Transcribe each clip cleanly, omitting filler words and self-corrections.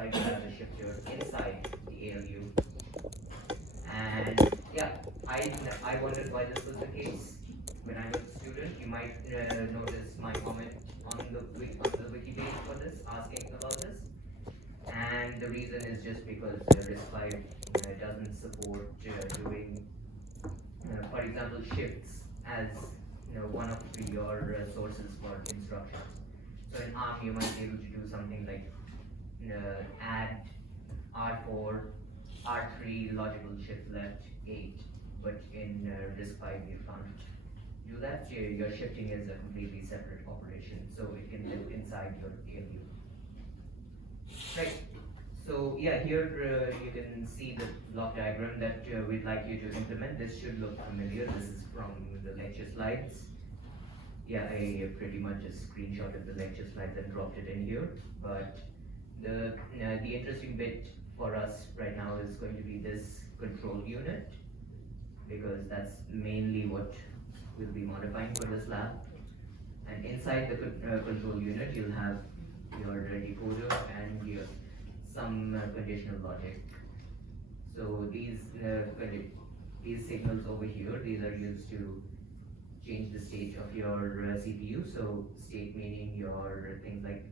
RISC-V you have a shifter inside the ALU. And yeah, I wondered why this was the case when I was a student. You might notice my comment on the wiki page for this, asking about this. And the reason is just because RISC-V doesn't support doing, for example, shifts as one of your sources for instructions. So in ARM, you might be able to do something like add R4, R3 logical shift left 8, but in RISC-V you can't do that. Your shifting is a completely separate operation, so it can live inside your ALU. Right. So yeah, here you can see the block diagram that we'd like you to implement. This should look familiar. This is from the lecture slides. Yeah, I pretty much just screenshotted the lecture slides and dropped it in here. But the interesting bit for us right now is going to be this control unit, because that's mainly what we'll be modifying for this lab. And inside the control unit, you'll have your decoder and some conditional logic. So these signals over here, these are used to change the state of your CPU. So state meaning your things like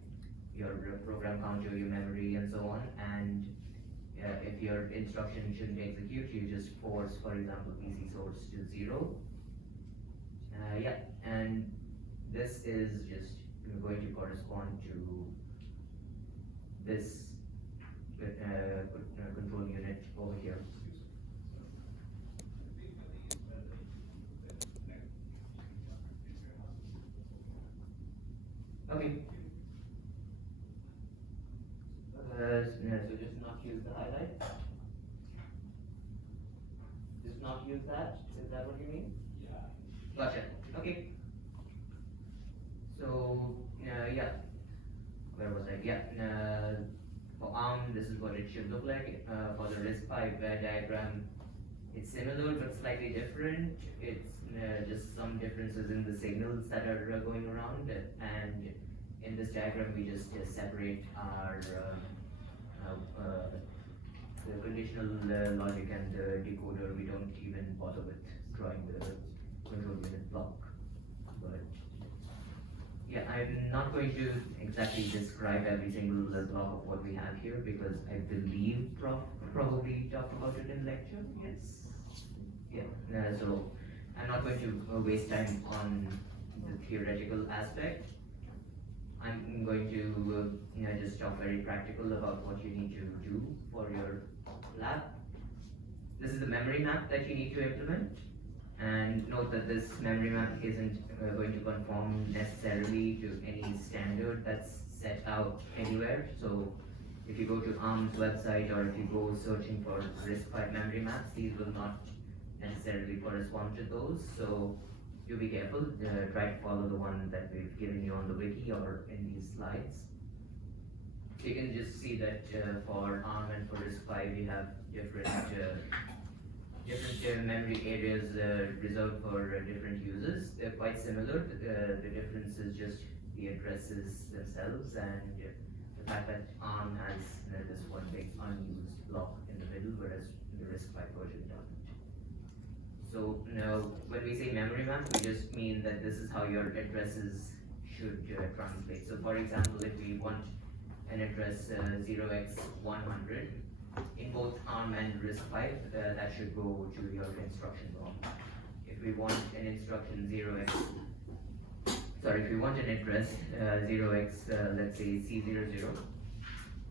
your program counter, your memory, and so on. And if your instruction shouldn't execute, you just force, for example, PC source to 0. Yeah, and this is just going to correspond to this control unit over here. Okay. So just not use the highlight. Just not use that. Is that what you mean? Yeah. Gotcha. Okay. So yeah. Where was I? Yeah. For ARM, this is what it should look like. For the RISC-V diagram, it's similar but slightly different. It's just some differences in the signals that are going around, and in this diagram we just separate our the conditional logic and the decoder. We don't even bother with drawing the control unit block. But yeah, I'm not going to exactly describe every single block of what we have here, because I believe Prof probably talked about it in lecture. Yes. Yeah. So I'm not going to waste time on the theoretical aspect. I'm going to just talk very practical about what you need to do for your lab. This is the memory map that you need to implement. And note that this memory map isn't going to conform necessarily to any standard that's set out anywhere. So if you go to ARM's website, or if you go searching for RISC-V memory maps, these will not necessarily correspond to those. So do be careful. Try to follow the one that we've given you on the wiki or in these slides. So you can just see that for ARM and for RISC-V, we have different memory areas reserved for different uses. They're quite similar. The difference is just the addresses themselves, and the fact that ARM has this one big unused block in the middle, whereas the RISC-V version doesn't. So now, when we say memory map, we just mean that this is how your addresses should translate. So for example, if we want an address 0x100, in both ARM and RISC-V, that should go to your instruction block. If we want an instruction if we want an address 0x, let's say C00,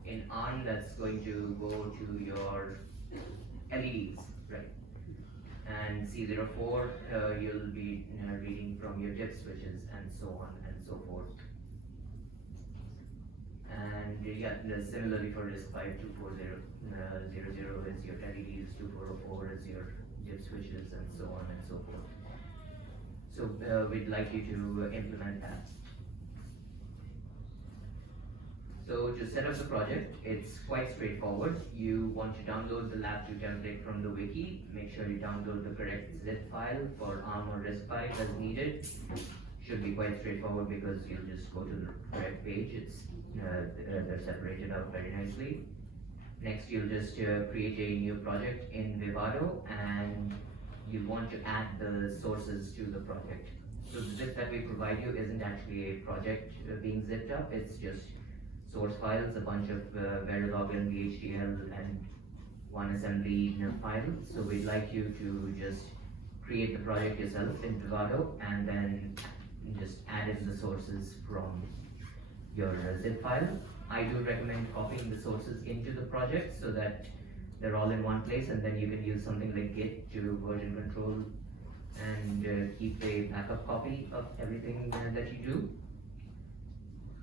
in ARM that's going to go to your LEDs, right? And C04, you'll be reading from your dip switches, and so on and so forth. And yeah, similarly for RISC-V, 24000 is your LEDs, 2404 is your dip switches, and so on and so forth. So we'd like you to implement that. So to set up the project, it's quite straightforward. You want to download the lab2 template from the wiki. Make sure you download the correct zip file for ARM or RISC-V as needed. Should be quite straightforward because you'll just go to the correct page. It's they're separated out very nicely. Next, you'll just create a new project in Vivado, and you want to add the sources to the project. So the zip that we provide you isn't actually a project being zipped up, it's just source files, a bunch of Verilog and VHDL and one assembly file. So we'd like you to just create the project yourself in Vivado and then just add in the sources from your zip file. I do recommend copying the sources into the project so that they're all in one place, and then you can use something like Git to version control and keep a backup copy of everything that you do.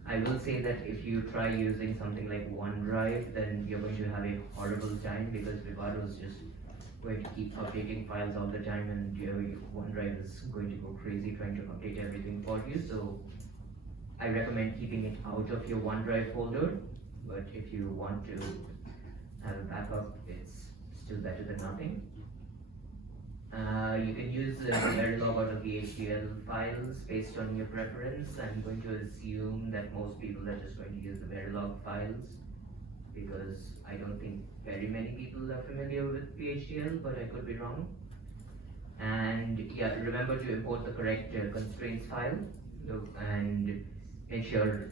I will say that if you try using something like OneDrive, then you're going to have a horrible time because Vivado is just going to keep updating files all the time, and your OneDrive is going to go crazy trying to update everything for you. So I recommend keeping it out of your OneDrive folder, but if you want to have a backup, it's still better than nothing. You can use the Verilog or the VHDL files based on your preference. I'm going to assume that most people are just going to use the Verilog files because I don't think very many people are familiar with VHDL, but I could be wrong. And yeah, remember to import the correct constraints file and make sure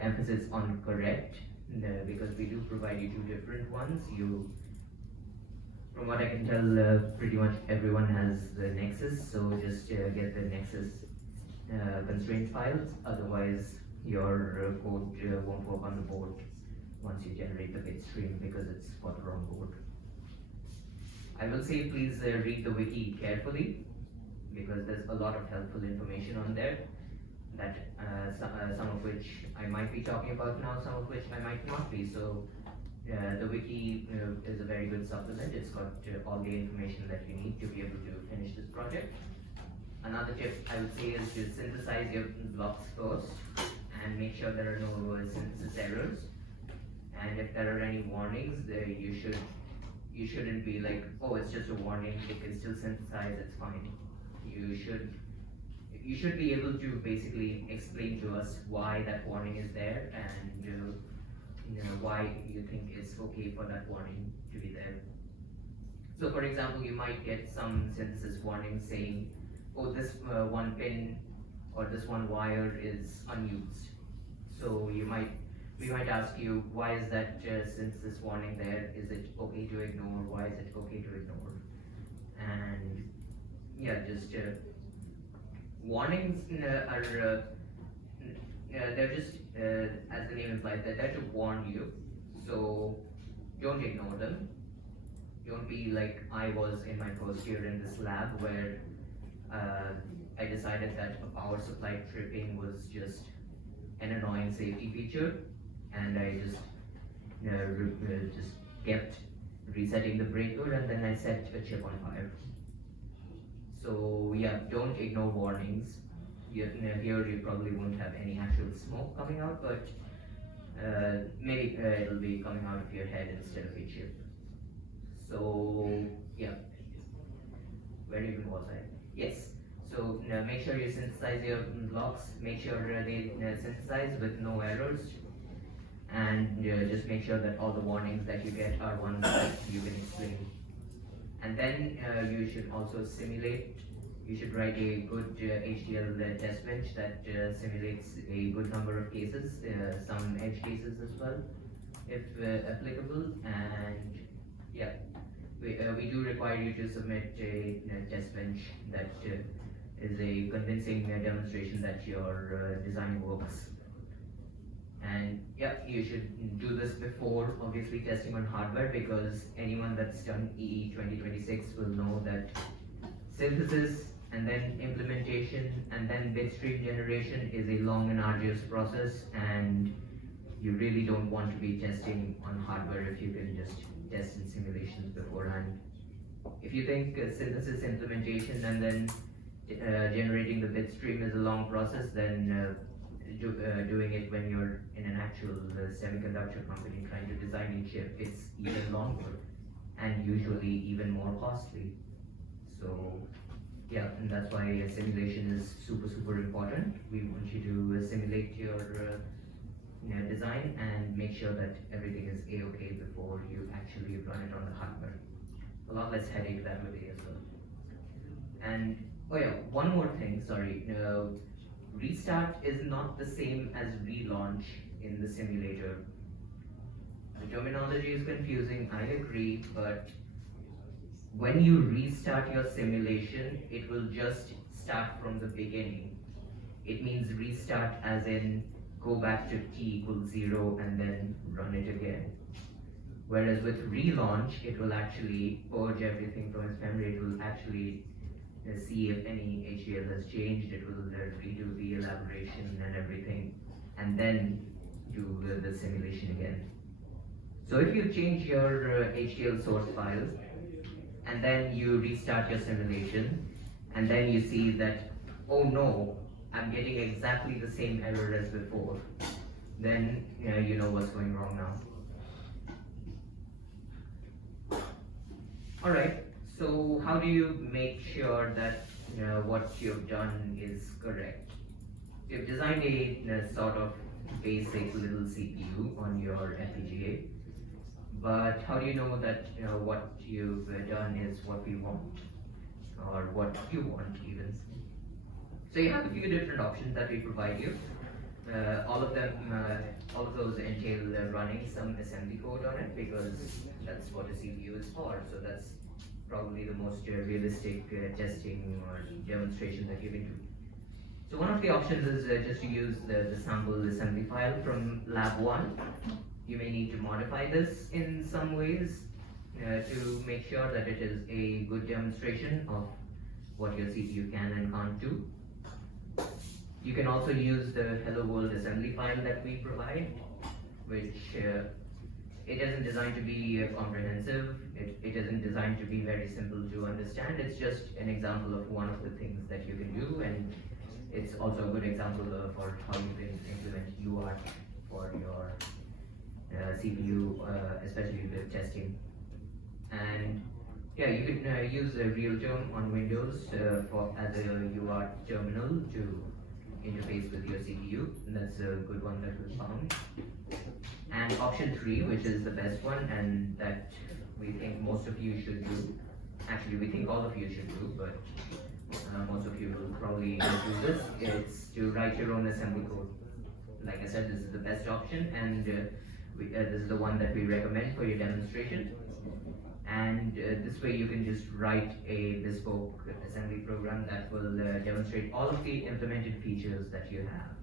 emphasis on correct because we do provide you two different ones. From what I can tell, pretty much everyone has the Nexus, so just get the Nexus constraint files, otherwise your code won't work on the board once you generate the bit stream because it's for the wrong board. I will say please read the wiki carefully because there's a lot of helpful information on there that some of which I might be talking about now, some of which I might not be. So the wiki is a very good supplement. It's got all the information that you need to be able to finish this project. Another tip I would say is to synthesize your blocks first and make sure there are no synthesis errors. And if there are any warnings, you shouldn't be like, oh, it's just a warning, it can still synthesize, it's fine. You should be able to basically explain to us why that warning is there and why you think it's okay for that warning to be there. So for example, you might get some synthesis warning saying, oh, this one pin or this one wire is unused. So we might ask you, why is that synthesis warning there? Is it okay to ignore? Why is it okay to ignore? And yeah, just warnings are they're just as the name implies, they're there to warn you. So don't ignore them. Don't be like I was in my first year in this lab where I decided that a power supply tripping was just an annoying safety feature, and I just kept resetting the breaker, and then I set a chip on fire. So yeah, don't ignore warnings. Here you probably won't have any actual smoke coming out, but maybe it'll be coming out of your head instead of a chip. So yeah, where even was I? Yes. So make sure you synthesize your blocks. Make sure they synthesize with no errors, and just make sure that all the warnings that you get are ones that you can explain. And then you should also simulate. You should write a good HDL test bench that simulates a good number of cases, some edge cases as well, if applicable. And yeah, we do require you to submit a test bench that is a convincing demonstration that your design works. And yeah, you should do this before obviously testing on hardware, because anyone that's done EE 2026 will know that synthesis and then implementation and then bitstream generation is a long and arduous process, and you really don't want to be testing on hardware if you can just test in simulations beforehand. If you think synthesis, implementation, and then generating the bitstream is a long process, then doing it when you're in an actual semiconductor company trying to design a chip, it's even longer and usually even more costly. So yeah, and that's why simulation is super important. We want you to simulate your design and make sure that everything is A-okay before you actually run it on the hardware. A lot less headache that way as well. And oh yeah, one more thing, sorry. Restart is not the same as relaunch in the simulator. The terminology is confusing, I agree, but when you restart your simulation, it will just start from the beginning. It means restart as in go back to t equals 0 and then run it again. Whereas with relaunch, it will actually purge everything from its memory. It will actually see if any HDL has changed. It will redo the elaboration and everything, and then do the simulation again. So if you change your HDL source file, and then you restart your simulation, and then you see that, oh no, I'm getting exactly the same error as before, then you know what's going wrong now. Alright, so how do you make sure that what you've done is correct? You've designed a sort of basic little CPU on your FPGA, but how do you know that what you've done is what we want, or what you want even? So you have a few different options that we provide you. All of those entail running some assembly code on it, because that's what a CPU is for. So that's probably the most realistic testing or demonstration that you can do. So one of the options is just to use the sample assembly file from lab 1. You may need to modify this in some ways to make sure that it is a good demonstration of what your CPU can and can't do. You can also use the hello world assembly file that we provide, which it isn't designed to be comprehensive. It isn't designed to be very simple to understand. It's just an example of one of the things that you can do, and it's also a good example for how you can implement UART for your CPU, especially with testing. And yeah, you can use a realterm on Windows as a UART terminal to interface with your CPU, and that's a good one that we found. And option 3, which is the best one, and that we think most of you should do. Actually, we think all of you should do, but most of you will probably do this. It's to write your own assembly code. Like I said, this is the best option, and this is the one that we recommend for your demonstration. And this way you can just write a bespoke assembly program that will demonstrate all of the implemented features that you have.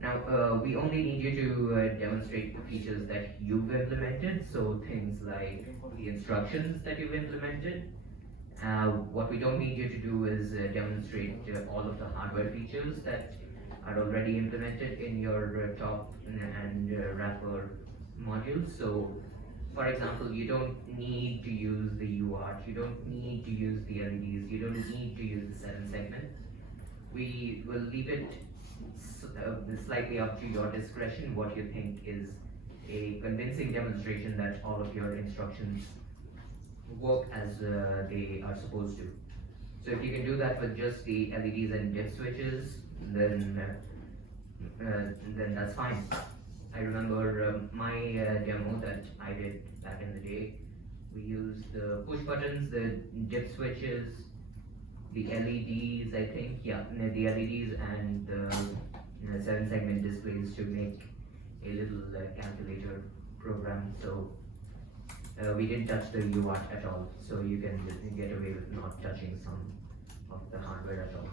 Now, we only need you to demonstrate the features that you've implemented, so things like the instructions that you've implemented. What we don't need you to do is demonstrate all of the hardware features that are already implemented in your top and wrapper modules. So, for example, you don't need to use the UART, you don't need to use the LEDs, you don't need to use the 7-segment. We will leave it slightly up to your discretion what you think is a convincing demonstration that all of your instructions work as they are supposed to. So if you can do that with just the LEDs and dip switches, then that's fine. I remember my demo that I did back in the day. We used the push buttons, the dip switches, the LEDs, I think, yeah, the LEDs and the 7-segment displays to make a little calculator program. So we didn't touch the UART at all, so you can get away with not touching some of the hardware at all.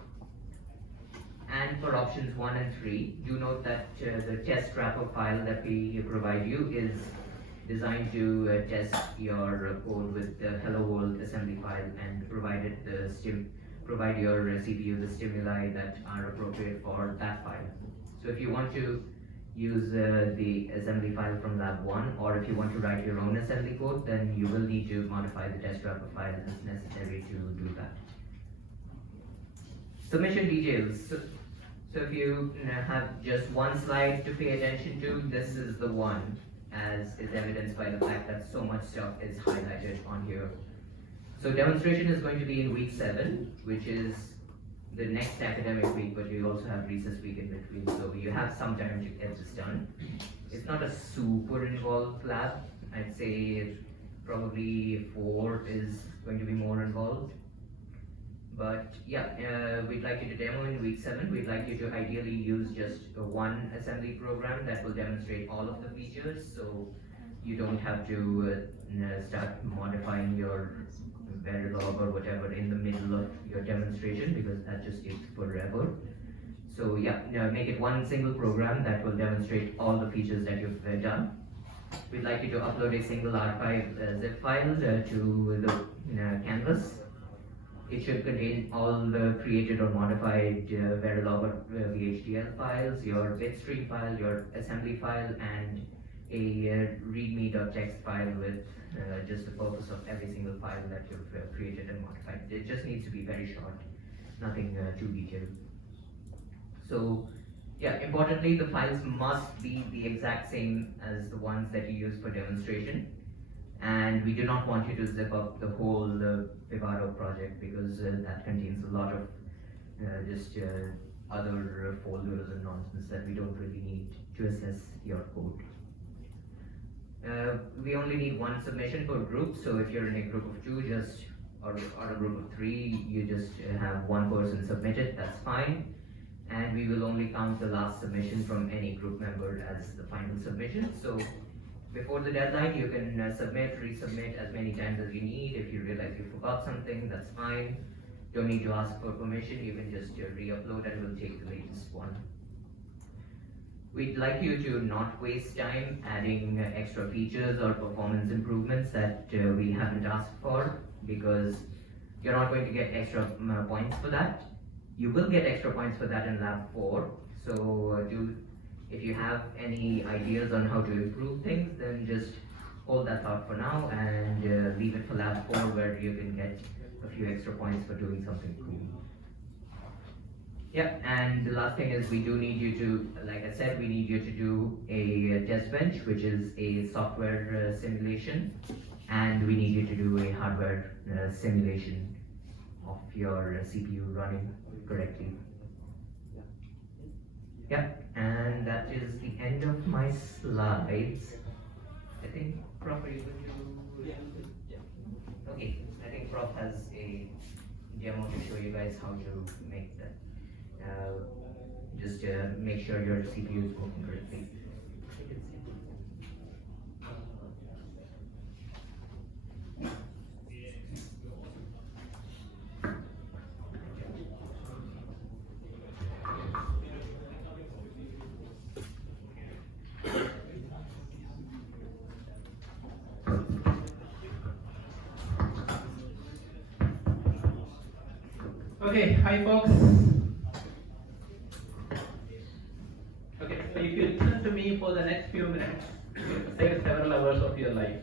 And for options 1 and 3, do note that the test wrapper file that we provide you is designed to test your code with the hello world assembly file and provide your CPU the stimuli that are appropriate for that file. So if you want to use the assembly file from lab 1, or if you want to write your own assembly code, then you will need to modify the test wrapper file as necessary to do that. Submission details. So if you have just one slide to pay attention to, this is the one, as is evidenced by the fact that so much stuff is highlighted on here. So demonstration is going to be in week 7, which is the next academic week, but you also have recess week in between, so you have some time to get this done. It's not a super involved lab. I'd say probably 4 is going to be more involved. But yeah, we'd like you to demo in week 7. We'd like you to ideally use just one assembly program that will demonstrate all of the features, so you don't have to start modifying your Verilog or whatever in the middle of your demonstration, because that just takes forever. So yeah, make it one single program that will demonstrate all the features that you've done. We'd like you to upload a single archive zip file to the canvas. It should contain all the created or modified Verilog or VHDL files, your bitstream file, your assembly file, and a readme.txt file with just the purpose of every single file that you've created and modified. It just needs to be very short, nothing too detailed. So yeah, importantly, the files must be the exact same as the ones that you use for demonstration. And we do not want you to zip up the whole Vivado project, because that contains a lot of other folders and nonsense that we don't really need to assess your code. We only need one submission per group, so if you're in a group of 2, or a group of 3, you just have one person submit it, that's fine. And we will only count the last submission from any group member as the final submission. So before the deadline, you can submit, resubmit as many times as you need. If you realize you forgot something, that's fine. Don't need to ask for permission, you can just re-upload and we'll take the latest one. We'd like you to not waste time adding extra features or performance improvements that we haven't asked for, because you're not going to get extra points for that. You will get extra points for that in lab 4. So if you have any ideas on how to improve things, then just hold that thought for now and leave it for lab 4, where you can get a few extra points for doing something cool. Yeah, and the last thing is we do need you to, like I said, we need you to do a test bench, which is a software simulation, and we need you to do a hardware simulation of your CPU running correctly. Yeah, and that is the end of my slides. I think Prof, are you going to? Yeah. Okay, I think Prof has a demo to show you guys how to make that. Just make sure your CPU is working correctly. Okay, hi folks. Okay, so if you listen to me for the next few minutes, save several hours of your life.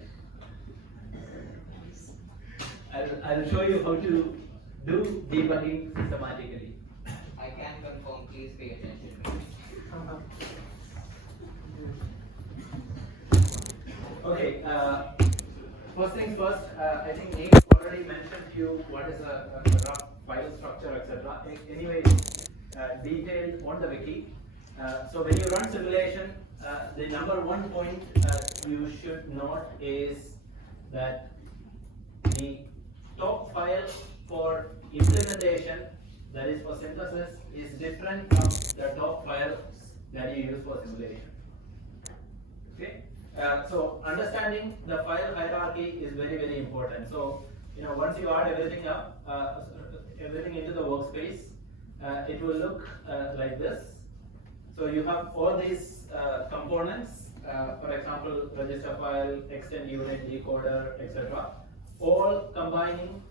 I'll show you how to do debugging systematically. I can confirm, please pay attention. Okay, first things first, I think Nick already mentioned to you what is a rough file structure, etc. Anyway, detailed on the wiki. So when you run simulation, the number one point you should note is that the top file for implementation, that is for synthesis, is different from the top files that you use for simulation. Okay. So understanding the file hierarchy is very, very important. So once you add everything up, everything into the workspace, it will look like this. So you have all these components, for example, register file, extend unit, decoder, etc., all combining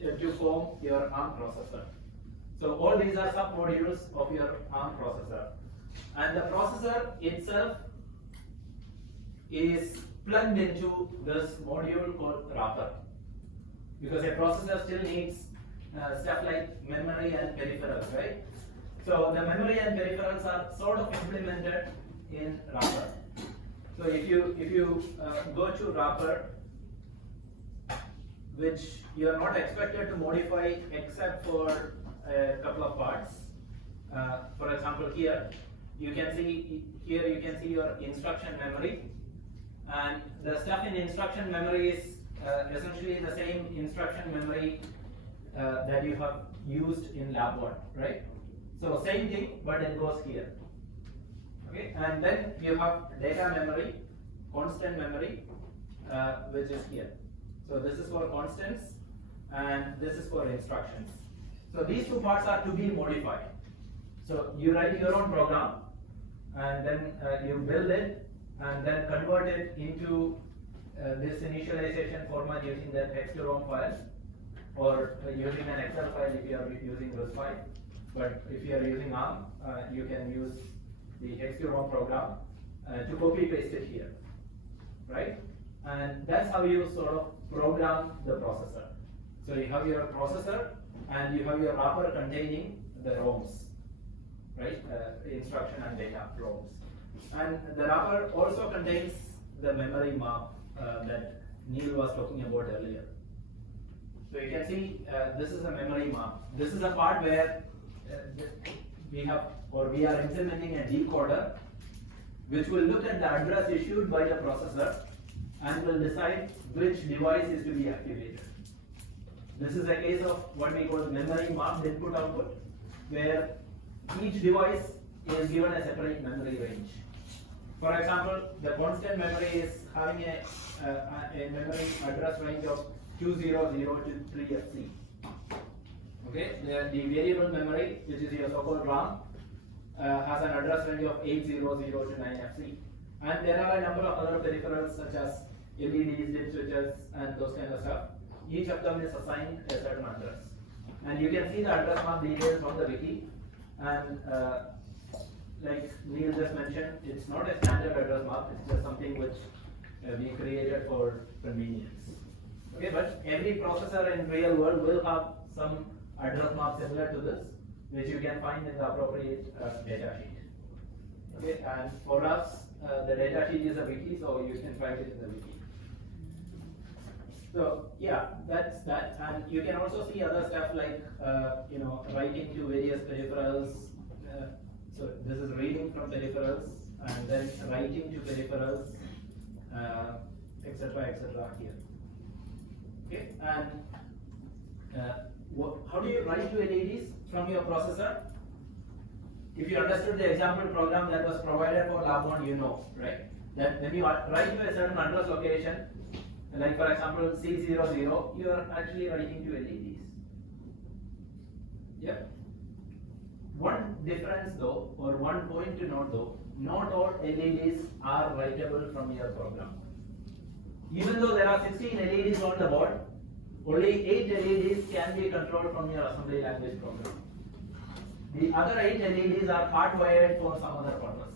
to form your ARM processor. So all these are sub-modules of your ARM processor. And the processor itself is plugged into this module called wrapper. Because a processor still needs stuff like memory and peripherals, right? So the memory and peripherals are sort of implemented in wrapper. So if you go to wrapper, which you are not expected to modify except for a couple of parts. For example, here you can see your instruction memory, and the stuff in instruction memory is essentially the same instruction memory that you have used in lab 1, right? So same thing, but it goes here. Okay, and then you have data memory, constant memory, which is here. So this is for constants, and this is for instructions. So these two parts are to be modified. So you write your own program, and then you build it, and then convert it into this initialization format using the text to ROM file, or using an Excel file if you are using those files. But if you are using ARM, you can use the text to ROM program to copy paste it here, right? And that's how you sort of program the processor. So you have your processor, and you have your wrapper containing the ROMs, right? Instruction and data ROMs. And the wrapper also contains the memory map that Neil was talking about earlier. So you can see this is a memory map. This is a part where we are implementing a decoder which will look at the address issued by the processor and will decide which device is to be activated. This is a case of what we call memory mapped input output, where each device is given a separate memory range. For example, the constant memory is having a memory address range of 200 to 3FC. Okay, the variable memory, which is your so-called RAM, has an address range of 800 to 9FC. And there are a number of other peripherals such as LEDs, dip switches, and those kind of stuff. Each of them is assigned a certain address. And you can see the address map details from the wiki. And like Neil just mentioned, it's not a standard address map, it's just something which we created for convenience. Okay, but every processor in real world will have some address map similar to this, which you can find in the appropriate data sheet. Okay, and for us, the data sheet is a wiki, so you can find it in the wiki. So yeah, that's that, and you can also see other stuff like writing to various peripherals. So this is reading from peripherals, and then writing to peripherals, etc. here. Okay, and how do you write to LEDs from your processor? If you understood the example program that was provided for lab 1, you know, right? That when you write to a certain address location, like for example C00, you are actually writing to LEDs. Yeah. One difference though, or one point to note though, not all LEDs are writable from your program. Even though there are 16 LEDs on the board, only 8 LEDs can be controlled from your assembly language program. The other 8 LEDs are hardwired for some other purpose.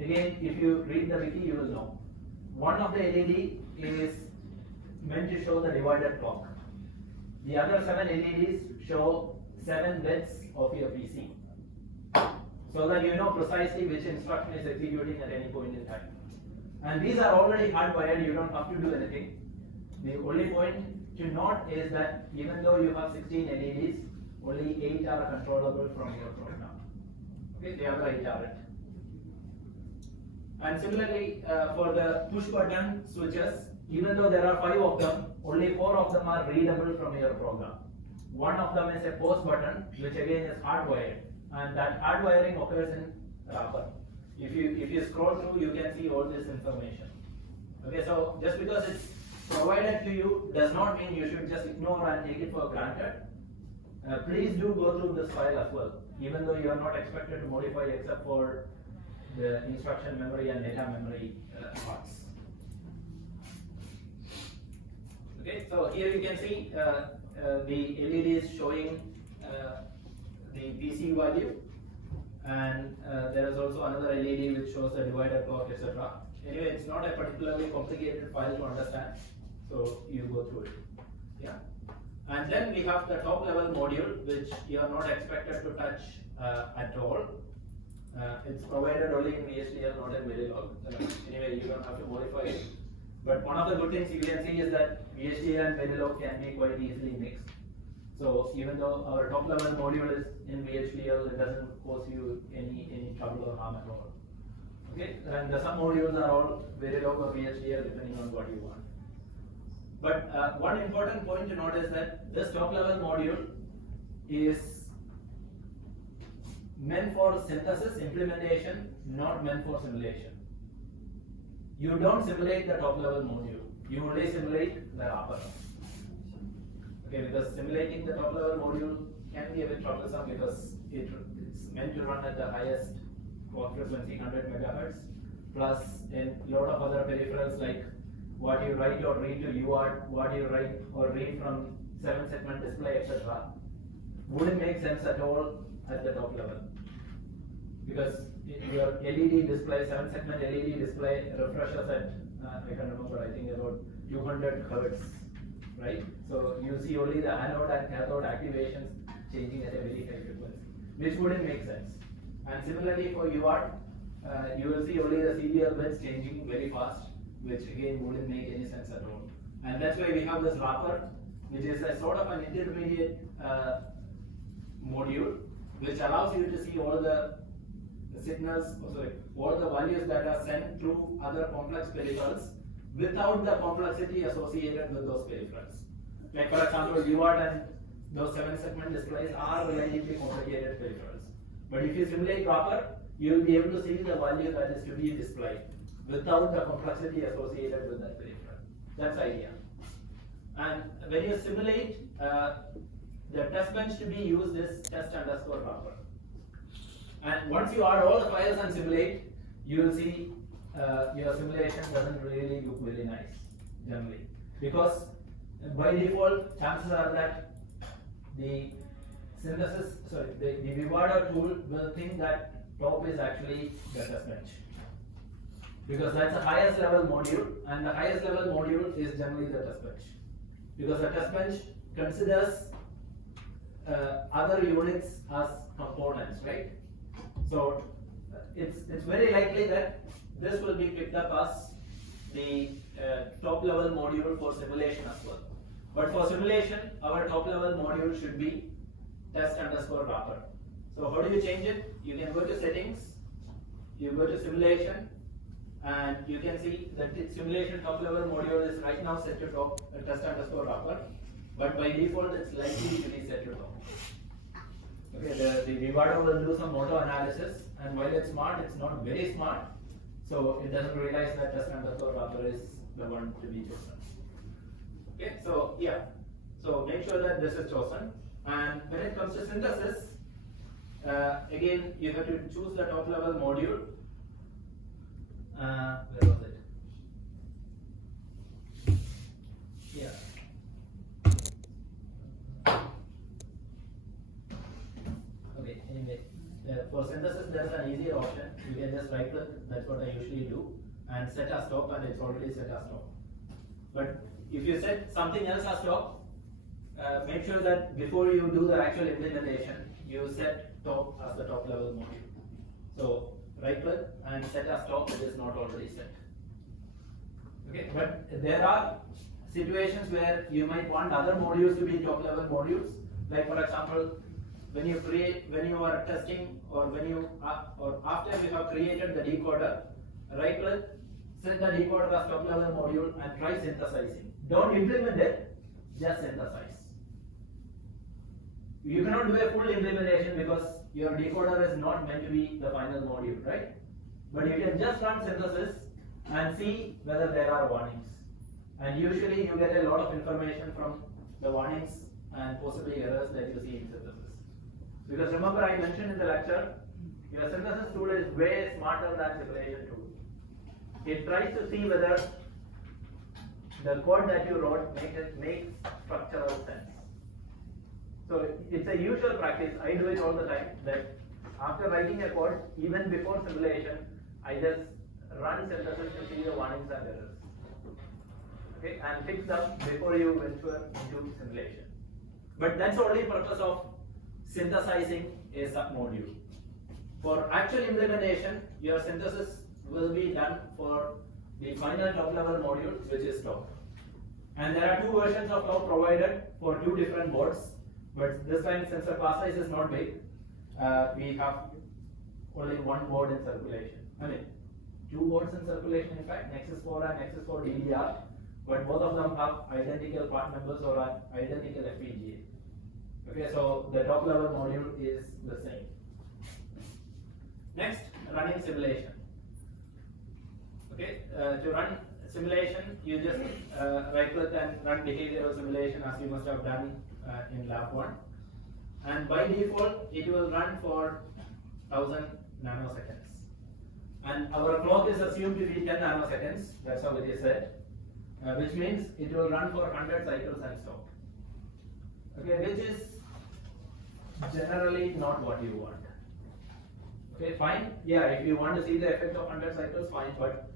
Again, if you read the wiki, you will know. One of the LED is meant to show the divided clock. The other 7 LEDs show 7 bits of your PC, so that you know precisely which instruction is executing at any point in time. And these are already hardwired, you don't have to do anything. The only point to note is that even though you have 16 LEDs, only 8 are controllable from your program. Okay, the other 8 aren't. And similarly, for the push button switches, even though there are 5 of them, only 4 of them are readable from your program. One of them is a post button, which again is hardwired, and that hardwiring occurs in wrapper. If you scroll through, you can see all this information. Okay, so just because it's provided to you does not mean you should just ignore and take it for granted. Please do go through this file as well, even though you are not expected to modify except for the instruction memory and data memory parts. Okay, so here you can see the LEDs showing the PC value, and there is also another LED which shows the divider clock, etc. Anyway, it's not a particularly complicated file to understand, so you go through it. Yeah. And then we have the top level module, which you are not expected to touch at all. It's provided only in VHDL, not in Verilog. Anyway, you don't have to modify it. But one of the good things you can see is that VHDL and Verilog can be quite easily mixed. So even though our top level module is in VHDL, it doesn't cause you any trouble or harm at all. Okay, and the sub modules are all very low for VHDL depending on what you want. But one important point to note is that this top level module is meant for synthesis implementation, not meant for simulation. You don't simulate the top level module, you only simulate the wrapper. Okay, because simulating the top level module can be a bit troublesome because it's meant to run at the highest clock frequency 100 megahertz, plus in a lot of other peripherals like what you write or read to UART, what you write or read from 7-segment display, etc. wouldn't make sense at all at the top level. Because your LED display, 7-segment LED display refreshes at, I can remember, I think about 200 hertz, right? So you see only the anode and cathode activations changing at a very high frequency, which wouldn't make sense. And similarly for UART, you will see only the CBL bits changing very fast, which again wouldn't make any sense at all. And that's why we have this wrapper, which is a sort of an intermediate module, which allows you to see all the signals, all the values that are sent through other complex peripherals without the complexity associated with those peripherals. Like for example, UART and those 7-segment displays are relatively complicated peripherals. But if you simulate wrapper, you will be able to see the value that is to be displayed without the complexity associated with that peripheral. That's the idea. And when you simulate, the test bench to be used is test_wrapper. And once you add all the files and simulate, you will see your simulation doesn't really look very nice generally, because by default chances are that the Vivado tool will think that top is actually the test bench, because that's the highest level module, and the highest level module is generally the test bench, because the test bench considers other units as components, right? So it's very likely that this will be picked up as the top level module for simulation as well. But for simulation, our top level module should be test_wrapper. So how do you change it? You can go to settings, you go to simulation, and you can see that the simulation top level module is right now set to top test_wrapper, but by default it's likely to be set to top. Okay, the Vivado will do some auto analysis, and while it's smart, it's not very smart, so it doesn't realize that test_wrapper is the one to be chosen. Okay, so yeah, so make sure that this is chosen. And when it comes to synthesis, again you have to choose the top level module. Where was it? Yeah. Okay, anyway, for synthesis there is an easier option. You can just right click, that's what I usually do, and set as top, and it's already set as top. But if you set something else as top, make sure that before you do the actual implementation, you set top as the top level module. So right click and set as top, it is not already set. Okay, but there are situations where you might want other modules to be top level modules. Like for example, when you are testing, or or after you have created the decoder, right click, set the decoder as top level module and try synthesizing. Don't implement it, just synthesize. You cannot do a full implementation because your decoder is not meant to be the final module, right? But you can just run synthesis and see whether there are warnings. And usually you get a lot of information from the warnings and possibly errors that you see in synthesis. Because remember, I mentioned in the lecture, your synthesis tool is way smarter than simulation tool. It tries to see whether the code that you wrote makes structural sense. So it's a usual practice, I do it all the time, that after writing a code, even before simulation, I just run synthesis to see the warnings and errors. Okay, and fix them before you venture into simulation. But that's the only purpose of synthesizing a sub-module. For actual implementation, your synthesis will be done for the final top level module, which is top. And there are two versions of top provided for two different boards. But this time, since the class size is not big, we have only one board in circulation. I mean, two boards in circulation, in fact, Nexus 4 and Nexus 4 DDR, but both of them have identical part numbers or an identical FPGA. Okay, so the top level module is the same. Next, running simulation. Okay, to run simulation, you just right click and run behavioral simulation as you must have done in lab 1. And by default, it will run for 1000 nanoseconds. And our clock is assumed to be 10 nanoseconds, that's how it is set, which means it will run for 100 cycles and stop. Okay, which is generally not what you want. Okay, fine. Yeah, if you want to see the effect of 100 cycles, fine. But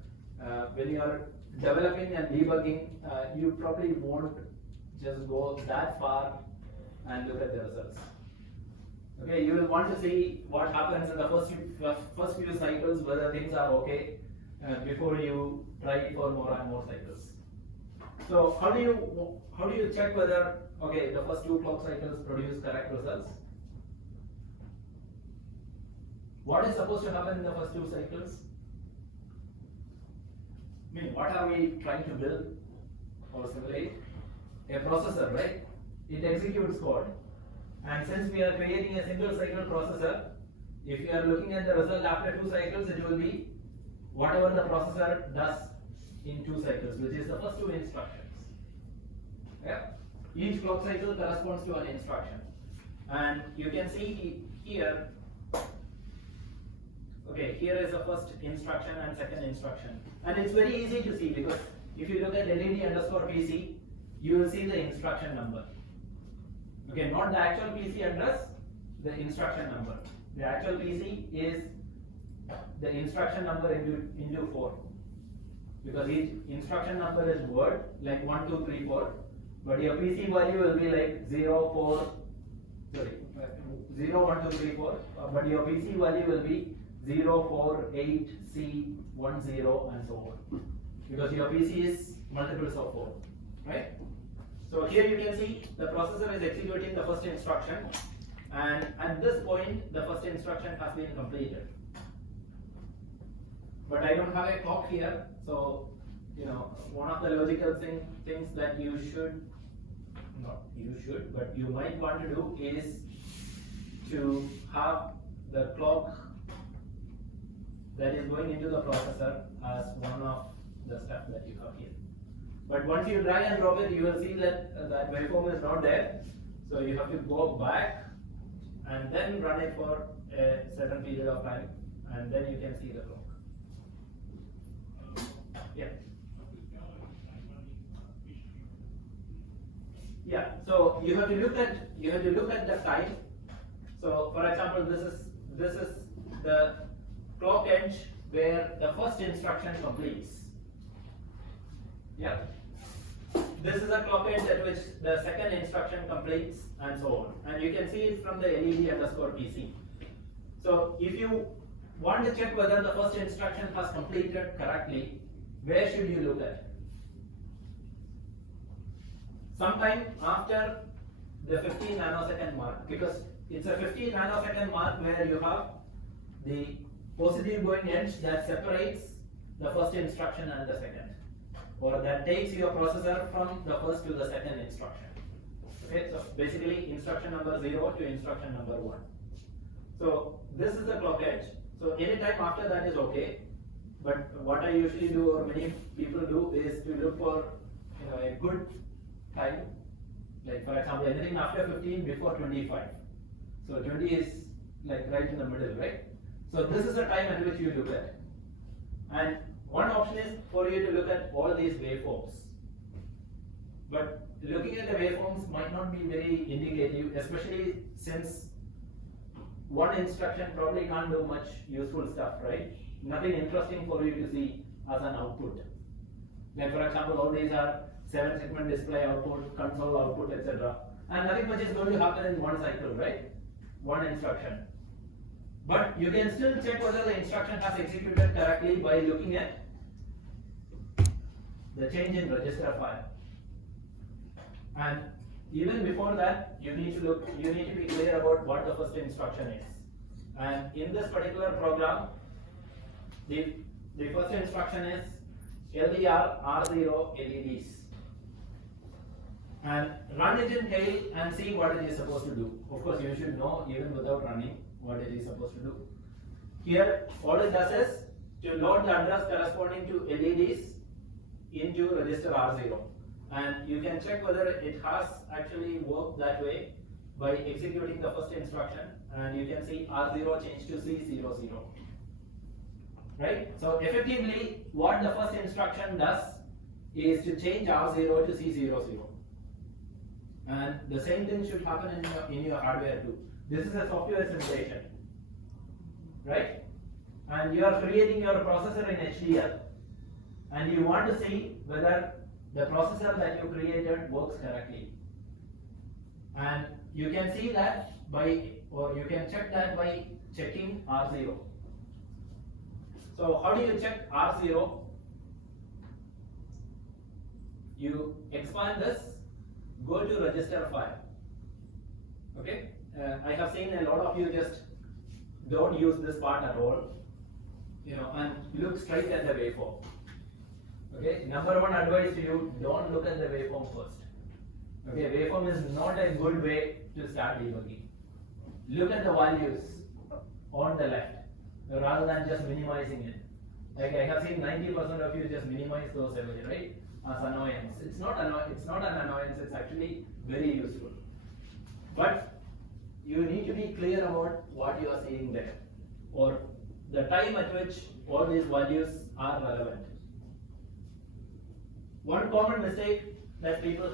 when you are developing and debugging, you probably won't just go that far and look at the results. Okay, you will want to see what happens in the first few cycles, whether things are okay, before you try for more and more cycles. So how do you check whether okay the first 2 clock cycles produce correct results? What is supposed to happen in the first 2 cycles? I mean, what are we trying to build or simulate? A processor, right? It executes code. And since we are creating a single cycle processor, if you are looking at the result after 2 cycles, it will be whatever the processor does in 2 cycles, which is the first 2 instructions. Yeah? Each clock cycle corresponds to an instruction. And you can see here, okay, here is the first instruction and second instruction. And it's very easy to see because if you look at LED_PC, you will see the instruction number. Okay, not the actual PC address, the instruction number. The actual PC is the instruction number into 4. Because each instruction number is word, like 1, 2, 3, 4. But your PC value will be like 0, 1, 2, 3, 4. But your PC value will be 0, 4, 8, C, 1, 0, and so on. Because your PC is multiples of 4, right? So here you can see the processor is executing the first instruction, and at this point the first instruction has been completed. But I don't have a clock here, so one of the logical things that you might want to do is to have the clock that is going into the processor as one of the steps that you have here. But once you drag and drop it, you will see that that waveform is not there. So you have to go back and then run it for a certain period of time, and then you can see the clock. Yeah. Yeah. So you have to look at the time. So for example, this is the clock edge where the first instruction completes. Yeah. This is a clock edge at which the second instruction completes, and so on. And you can see it from the LED_PC. So if you want to check whether the first instruction has completed correctly, where should you look at? Sometime after the 15 nanosecond mark, because it's a 15 nanosecond mark where you have the positive going edge that separates the first instruction and the second, or that takes your processor from the first to the second instruction. Okay, so basically instruction number 0 to instruction number 1. So this is the clock edge. So any time after that is okay. But what I usually do, or many people do, is to look for a good time. Like for example, anything after 15 before 25. So 20 is like right in the middle, right? So this is the time at which you look at. And one option is for you to look at all these waveforms. But looking at the waveforms might not be very indicative, especially since one instruction probably can't do much useful stuff, right? Nothing interesting for you to see as an output. Like for example, all these are 7-segment display output, console output, etc. And nothing much is going to happen in one cycle, right? One instruction. But you can still check whether the instruction has executed correctly by looking at the change in register file. And even before that, you need to be clear about what the first instruction is. And in this particular program, the first instruction is LDR R0 LEDs. And run it in tail and see what it is supposed to do. Of course, you should know even without running what it is supposed to do. Here, all it does is to load the address corresponding to LEDs into register R0. And you can check whether it has actually worked that way by executing the first instruction, and you can see R0 changed to C00. Right? So effectively, what the first instruction does is to change R0 to C00. And the same thing should happen in your hardware too. This is a software simulation, right? And you are creating your processor in HDL, and you want to see whether the processor that you created works correctly. And you can see that you can check that by checking R0. So how do you check R0? You expand this, go to register file. Okay, I have seen a lot of you just don't use this part at all, and look straight at the waveform. Okay, number one advice to you: don't look at the waveform first. Okay, waveform is not a good way to start debugging. Look at the values on the left rather than just minimizing it. Like I have seen 90% of you just minimize those away, right? As annoyance. It's not an annoyance, it's actually very useful. But you need to be clear about what you are seeing there, or the time at which all these values are relevant. One common mistake that people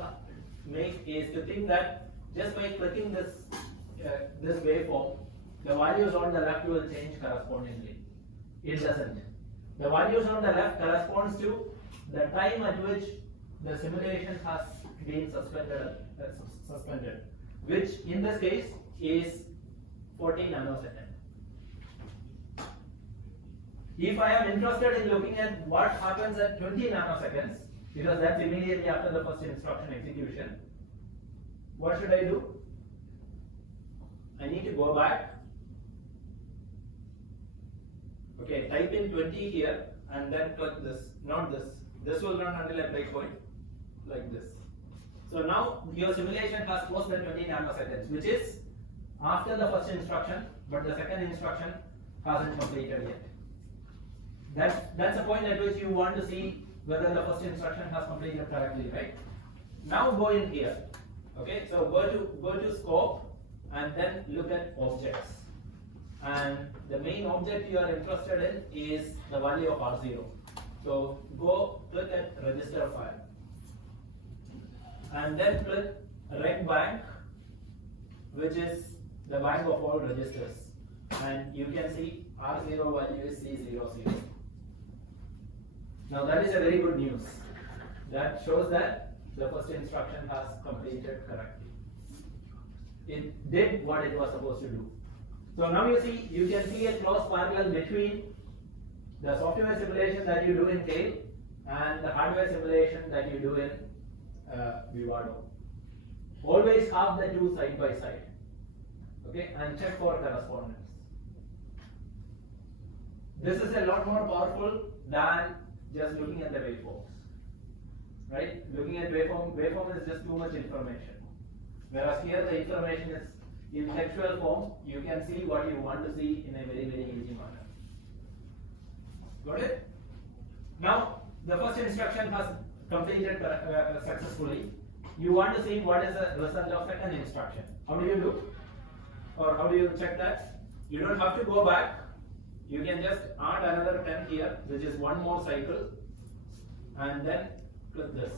make is to think that just by clicking this waveform, the values on the left will change correspondingly. It doesn't. The values on the left corresponds to the time at which the simulation has been suspended, which in this case is 40 nanoseconds. If I am interested in looking at what happens at 20 nanoseconds, because that's immediately after the first instruction execution, what should I do? I need to go back. Okay, type in 20 here and then click this, not this. This will run until a breakpoint, like this. So now your simulation has closed the 20 nanoseconds, which is after the first instruction, but the second instruction hasn't completed yet. That's a point at which you want to see whether the first instruction has completed correctly, right? Now go in here. Okay, so go to scope and then look at objects. And the main object you are interested in is the value of R0. So go click at register file and then click reg bank, which is the bank of all registers, and you can see R0 value is C00. Now that is a very good news. That shows that the first instruction has completed correctly. It did what it was supposed to do. So now you can see a close parallel between the software simulation that you do in Tail and the hardware simulation that you do in Vivado. Always have the two side by side. Okay, and check for correspondence. This is a lot more powerful than just looking at the waveforms. Right? Looking at waveform is just too much information. Whereas here the information is in textual form, you can see what you want to see in a very, very easy manner. Got it? Now, the first instruction has completed successfully. You want to see what is the result of second instruction. How do you do? Or how do you check that? You don't have to go back. You can just add another 10 here, which is one more cycle, and then click this.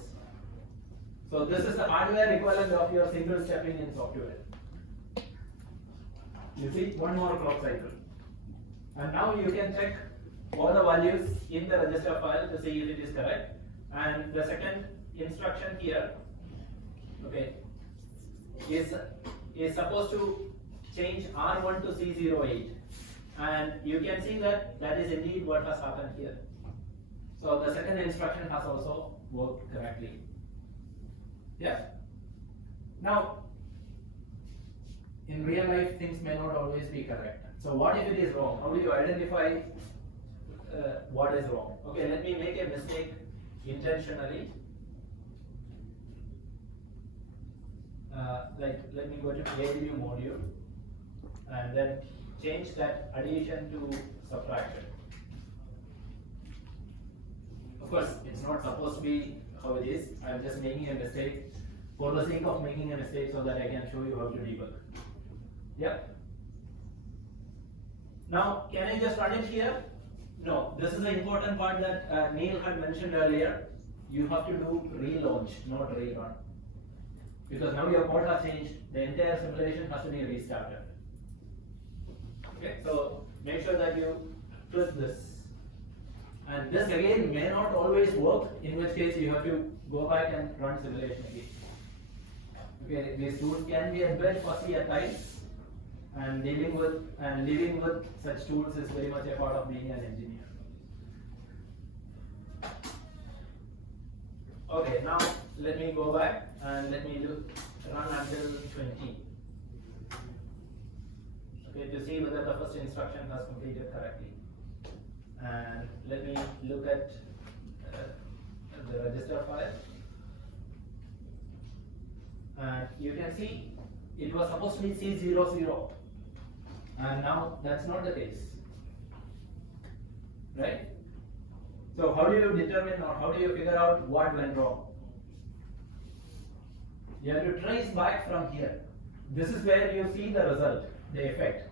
So this is the hardware equivalent of your single stepping in software. You see, one more clock cycle. And now you can check all the values in the register file to see if it is correct. And the second instruction here, okay, is supposed to change R1 to C08. And you can see that that is indeed what has happened here. So the second instruction has also worked correctly. Yeah. Now, in real life, things may not always be correct. So what if it is wrong? How do you identify what is wrong? Okay, let me make a mistake intentionally. Like, let me go to ALU module and then change that addition to subtraction. Of course, it's not supposed to be how it is. I'm just making a mistake for the sake of making a mistake so that I can show you how to debug. Yep. Now, can I just run it here? No, this is the important part that Neil had mentioned earlier. You have to do relaunch, not rerun. Because now your code has changed, the entire simulation has to be restarted. Okay, so make sure that you click this. And this again may not always work, in which case you have to go back and run simulation again. Okay, these tools can be a bit fussy at times, and living with such tools is very much a part of being an engineer. Okay, now let me go back and let me run until 20. Okay, to see whether the first instruction has completed correctly. And let me look at the register file. And you can see it was supposed to be C00, and now that's not the case, right? So how do you determine, or how do you figure out what went wrong? You have to trace back from here. This is where you see the result, the effect,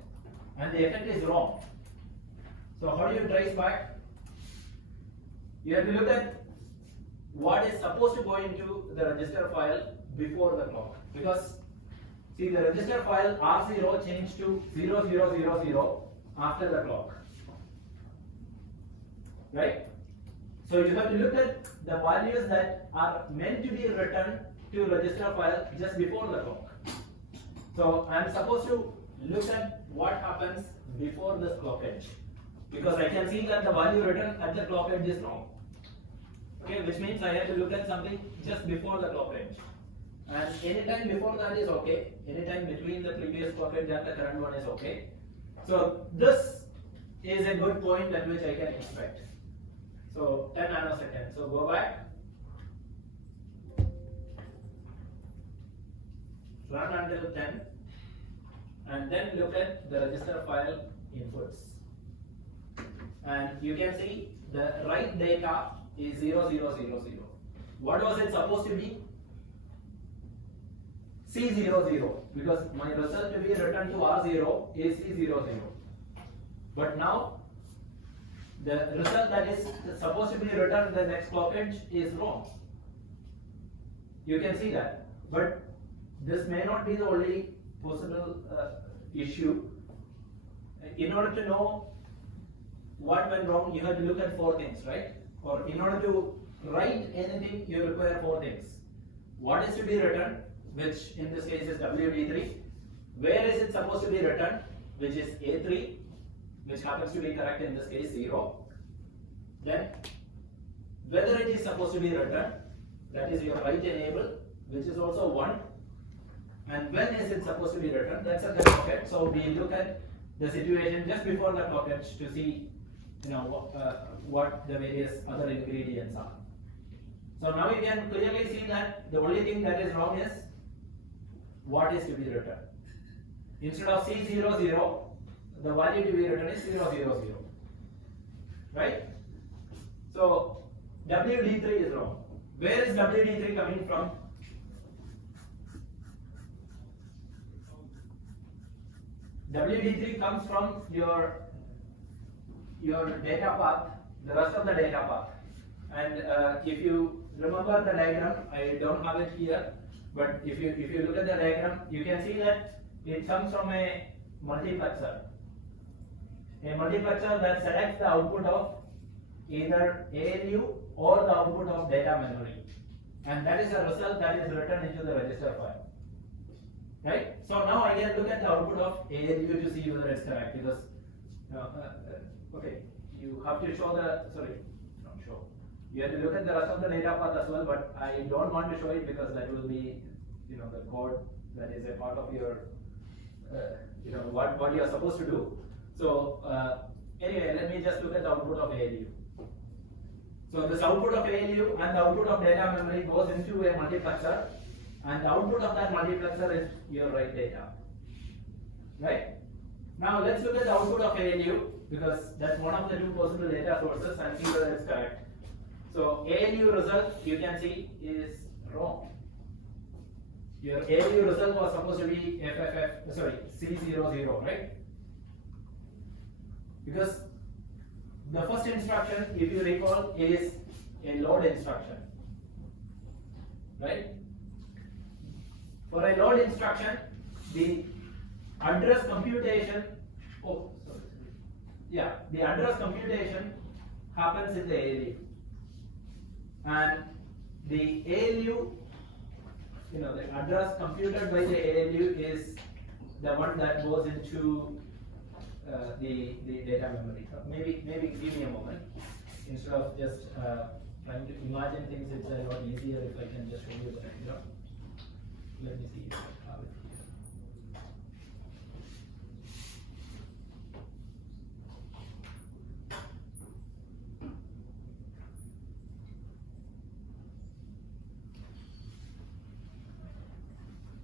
and the effect is wrong. So how do you trace back? You have to look at what is supposed to go into the register file before the clock, because see, the register file R0 changed to 0000 after the clock, right? So you have to look at the values that are meant to be returned to register file just before the clock. So I am supposed to look at what happens before this clock edge, because I can see that the value written at the clock edge is wrong. Okay, which means I have to look at something just before the clock edge. And any time before that is okay. Any time between the previous clock edge and the current one is okay. So this is a good point at which I can expect. So 10 nanoseconds. So go back, run until 10, and then look at the register file inputs. And you can see the write data is 0000. What was it supposed to be? C00, because my result to be returned to R0 is C00. But now the result that is supposed to be returned the next clock edge is wrong. You can see that. But this may not be the only possible issue. In order to know what went wrong, you have to look at 4 things, right? Or in order to write anything, you require 4 things. What is to be returned, which in this case is WD3. Where is it supposed to be returned, which is A3, which happens to be correct in this case 0. Then whether it is supposed to be returned, that is your write enable, which is also 1. And when is it supposed to be returned, that's a clock edge. So we look at the situation just before the clock edge to see, what the various other ingredients are. So now you can clearly see that the only thing that is wrong is what is to be returned. Instead of C00, the value to be returned is 000. Right? So WD3 is wrong. Where is WD3 coming from? WD3 comes from your data path, the rest of the data path. And if you remember the diagram, I don't have it here, but if you look at the diagram, you can see that it comes from a multiplexer. A multiplexer that selects the output of either ALU or the output of data memory. And that is the result that is written into the register file. Right? So now I can look at the output of ALU to see whether it's correct, because okay, you have to show you have to look at the rest of the data path as well, but I don't want to show it because that will be the code that is a part of your what you are supposed to do. So anyway, let me just look at the output of ALU. So this output of ALU and the output of data memory goes into a multiplexer, and the output of that multiplexer is your write data. Right? Now let's look at the output of ALU, because that's one of the two possible data sources, and see whether it's correct. So ALU result, you can see, is wrong. Your ALU result was supposed to be C00, right? Because the first instruction, if you recall, is a load instruction, right? For a load instruction, the address computation, the address computation happens in the ALU, and the ALU, the address computed by the ALU is the one that goes into the data memory. Maybe give me a moment. Instead of just trying to imagine things, it's a lot easier if I can just show you the diagram. Let me see if I have it here.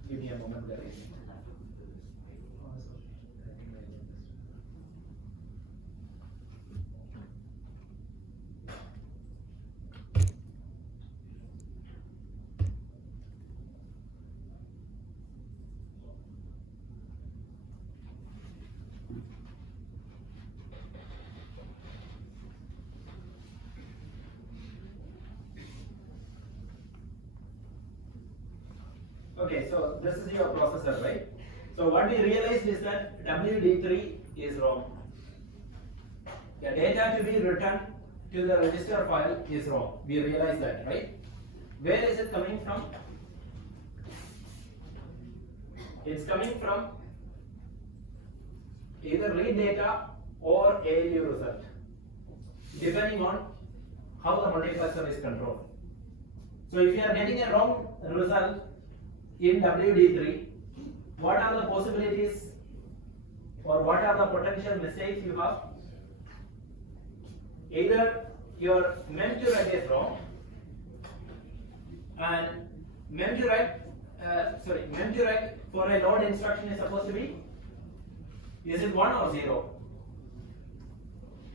Give me a moment, guys. Okay, so this is your processor, right? So what we realized is that WD3 is wrong. The data to be returned to the register file is wrong. We realized that, right? Where is it coming from? It's coming from either read data or ALU result, depending on how the multiplexer is controlled. So if you are getting a wrong result in WD3, what are the possibilities or what are the potential mistakes you have? Either your mem to write is wrong, and mem to write for a load instruction is supposed to be, is it 1 or 0?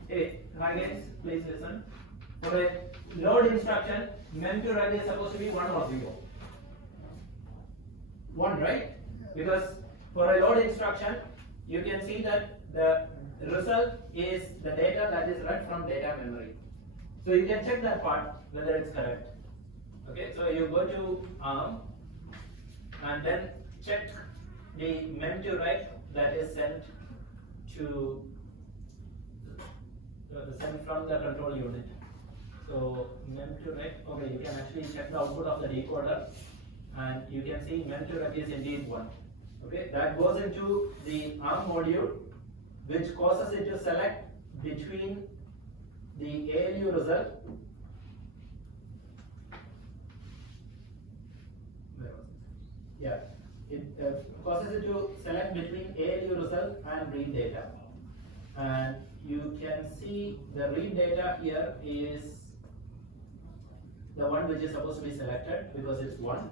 Hey, hi guys, please listen. For a load instruction, mem to write is supposed to be 1 or 0? 1, right? Because for a load instruction, you can see that the result is the data that is read from data memory. So you can check that part whether it's correct. Okay, so you go to ARM and then check the mem to write that is sent to sent from the control unit. So mem to write, okay, you can actually check the output of the decoder, and you can see mem to write is indeed 1. Okay, that goes into the ARM module, which causes it to select between the ALU result. Yeah, it causes it to select between ALU result and read data. And you can see the read data here is the one which is supposed to be selected because it's 1.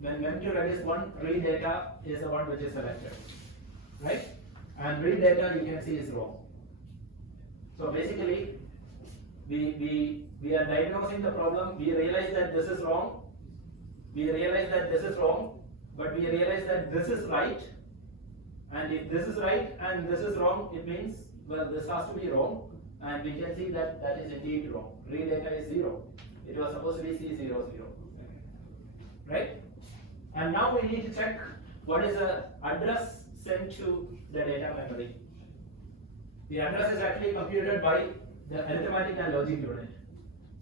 When mem to write is 1, read data is the one which is selected, right? And read data you can see is wrong. So basically, we are diagnosing the problem. We realize that this is wrong. We realize that this is wrong, but we realize that this is right. And if this is right and this is wrong, it means, well, this has to be wrong. And we can see that that is indeed wrong. Read data is 0. It was supposed to be C00, right? And now we need to check what is the address sent to the data memory. The address is actually computed by the arithmetic and logic unit.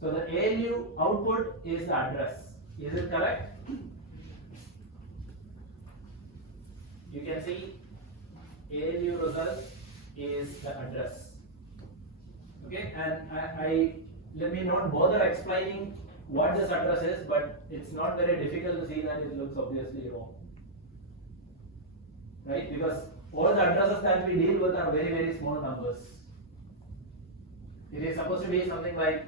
So the ALU output is the address. Is it correct? You can see ALU result is the address. Okay, and I let me not bother explaining what this address is, but it's not very difficult to see that it looks obviously wrong. Right? Because all the addresses that we deal with are very, very small numbers. It is supposed to be something like,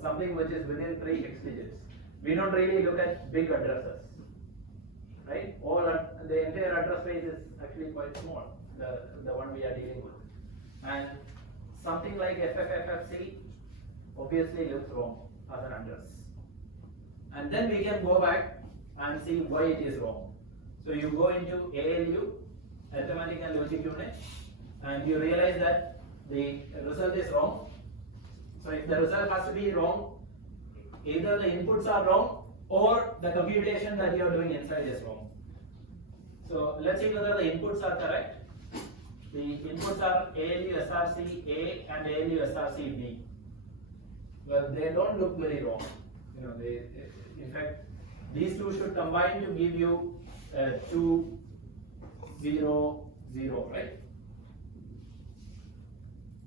something which is within 3 hex digits. We don't really look at big addresses. Right? The entire address space is actually quite small, the one we are dealing with. And something like FFFFC obviously looks wrong as an address. And then we can go back and see why it is wrong. So you go into ALU, Arithmetic and Logic Unit, and you realize that the result is wrong. So if the result has to be wrong, either the inputs are wrong or the computation that you are doing inside is wrong. So let's see whether the inputs are correct. The inputs are ALU SRC A and ALU SRC B. Well, they don't look very wrong. In fact, these two should combine to give you 2, 0, 0, right?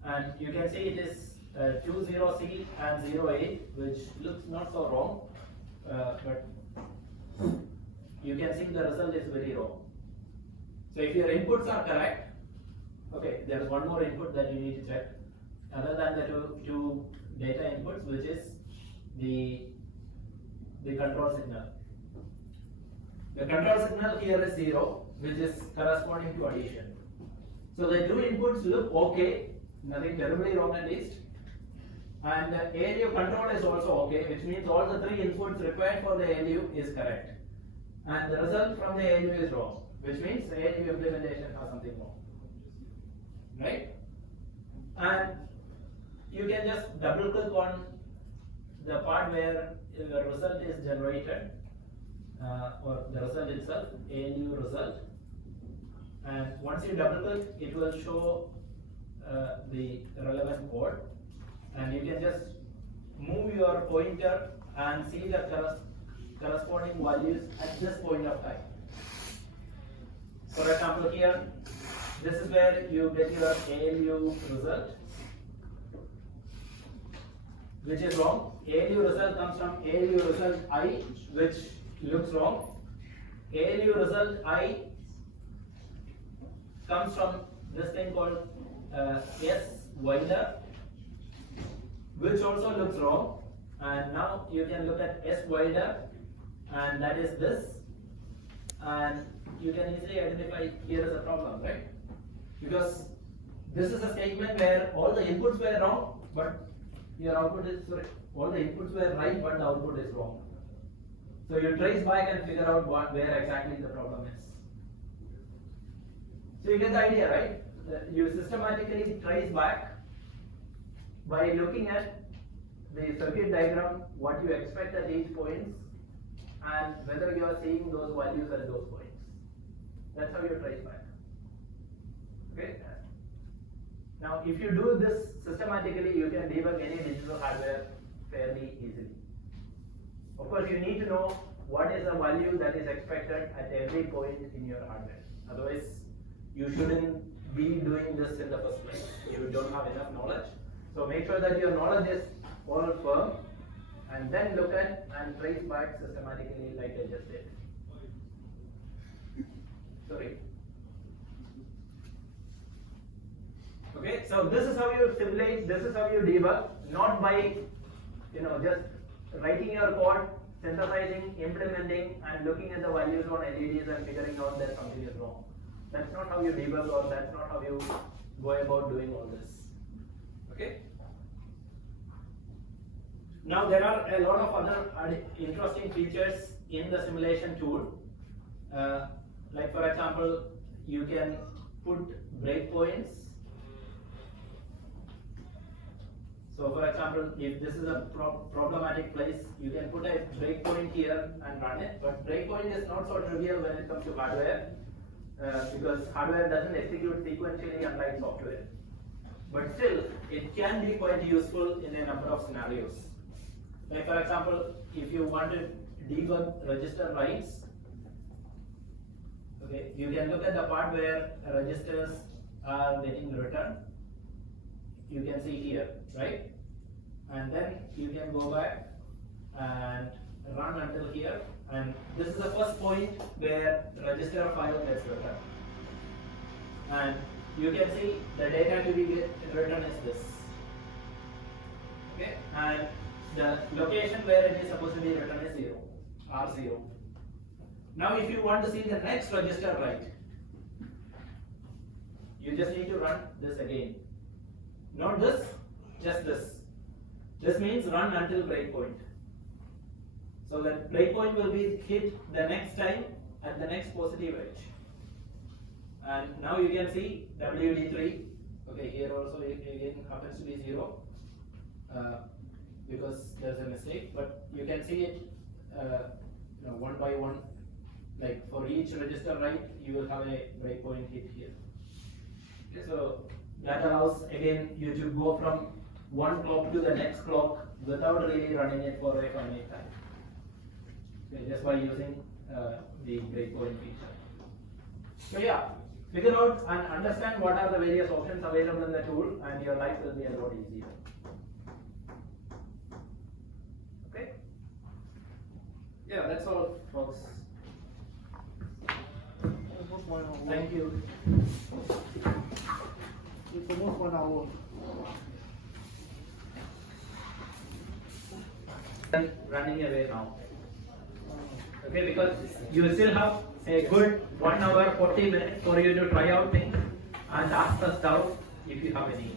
And you can see it is 20C and 08, which looks not so wrong, but you can see the result is very wrong. So if your inputs are correct, okay, there is one more input that you need to check, other than the two data inputs, which is the control signal. The control signal here is 0, which is corresponding to addition. So the two inputs look okay, nothing terribly wrong at least. And the ALU control is also okay, which means all the 3 inputs required for the ALU is correct. And the result from the ALU is wrong, which means the ALU implementation has something wrong. Right? And you can just double click on the part where the result is generated, or the result itself, ALU result. And once you double click, it will show the relevant code. And you can just move your pointer and see the corresponding values at this point of time. For example, here, this is where you get your ALU result, which is wrong. ALU result comes from ALU result I, which looks wrong. ALU result I comes from this thing called S wider, which also looks wrong. And now you can look at S wider, and that is this, and you can easily identify here is a problem, right? Because this is a statement where all the inputs were wrong, but your output is, sorry, all the inputs were right, but the output is wrong. So you trace back and figure out where exactly the problem is. So you get the idea, right? You systematically trace back by looking at the circuit diagram, what you expect at each point, and whether you are seeing those values at those points. That's how you trace back. Okay. Now, if you do this systematically, you can debug any digital hardware fairly easily. Of course, you need to know what is the value that is expected at every point in your hardware. Otherwise, you shouldn't be doing this in the first place. You don't have enough knowledge. So make sure that your knowledge is all firm, and then look at and trace back systematically like I just did. Sorry. Okay, so this is how you simulate, this is how you debug, not by just writing your code, synthesizing, implementing, and looking at the values on LEDs and figuring out that something is wrong. That's not how you debug, or that's not how you go about doing all this. Okay? Now there are a lot of other interesting features in the simulation tool. Like for example, you can put breakpoints. So for example, if this is a problematic place, you can put a breakpoint here and run it. But breakpoint is not so trivial when it comes to hardware, because hardware doesn't execute sequentially unlike software. But still, it can be quite useful in a number of scenarios. Like for example, if you want to debug register writes, okay, you can look at the part where registers are getting written. You can see here, right? And then you can go back and run until here, and this is the first point where register file gets written. And you can see the data to be written is this. Okay, and the location where it is supposed to be written is 0, R0. Now if you want to see the next register write, you just need to run this again. Not this, just this. This means run until breakpoint. So the breakpoint will be hit the next time at the next positive edge. And now you can see WD3. Okay, here also again happens to be 0 because there's a mistake. But you can see it one by one. Like for each register write, you will have a breakpoint hit here. So that allows again you to go from one clock to the next clock without really running it for a finite time. Okay, just by using the breakpoint feature. So yeah, figure out and understand what are the various options available in the tool, and your life will be a lot easier. Okay? Yeah, that's all, folks. Thank you. It's almost 1 hour. Running away now. Okay, because you still have a good 1 hour 40 minutes for you to try out things and ask us doubts if you have any.